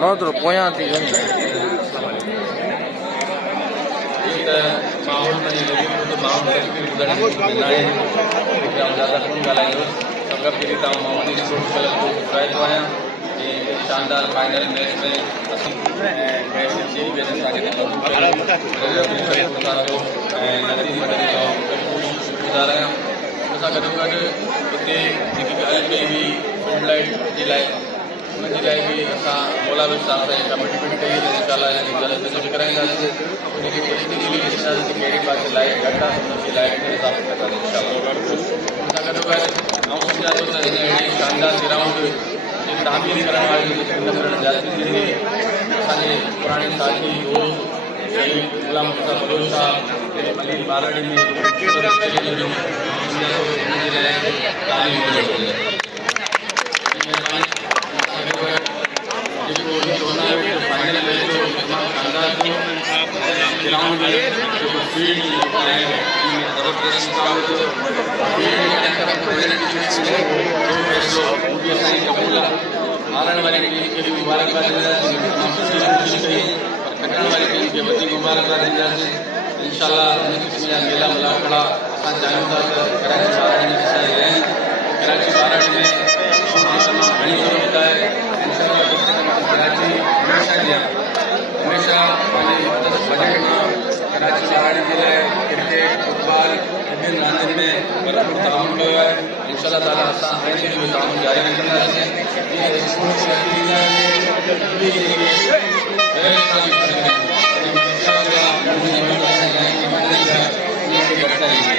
Nosotros poyan ti kan. माहौल में तो माहौल तस्वीर गुजरने ज़्यादा खून ॻाल्हाईंदो संगत जी तव्हां माहौल जी स्पोर्ट्स क्लब को फ़ाइदो आहियां शानदार फाइनल मैच में मैच जीत के असांखे गुज़ार आहियां उन सां गॾोगॾु हिते जेकी ॻाल्हि कई हुई फ्लड जे लाइ उनजे लाइ बि असां मौला बिन साहब सां कमिटमेंट कई इंशाअल्लाह जल्द कुझु कराईंदासीं उनखे जेतिरी डेलीगेशन आहे कहिड़े पासे लाइ घटि आहे उनजे लाइ इज़ाफ़ो कंदासीं इंशाअल्लाह उन सां गॾोगॾु आउं सम्झां थो त हिन अहिड़ी शानदार ग्राउंड जी तामीर करण वारी न करणु जाइज़ थींदी असांजे पुराणे साथी हो शहीद गुलाम मुस्तफ़ा बलोच साहब अली बाराड़ी में उनजे लाइ तालीम फाइनल मैच शानदार ग्राउंड फील्ड कबूल आहे हारण वारी टीम खे बि मुबारकबाद ॾींदासीं खटण वारी टीम खे वधीक मुबारकबाद ॾींदासीं इंशाअल्लाह हिन क़िस्म जा मेला मुलाक़ड़ा असां चाहियूं था त कराची बाराड़ी में असांजे रहनि कराची बाराड़ी में घणी ज़रूरत आहे कराची हमेशा पंहिंजे बजट मां कराची बाराड़ी जे लाइ क्रिकेट फुटबॉल विभिन्न रांदियुनि में भरपूर ताउन कयो आहे इंशाअल्लाह ताला असां आईंदे बि ताउन जारी रखंदासीं जीअं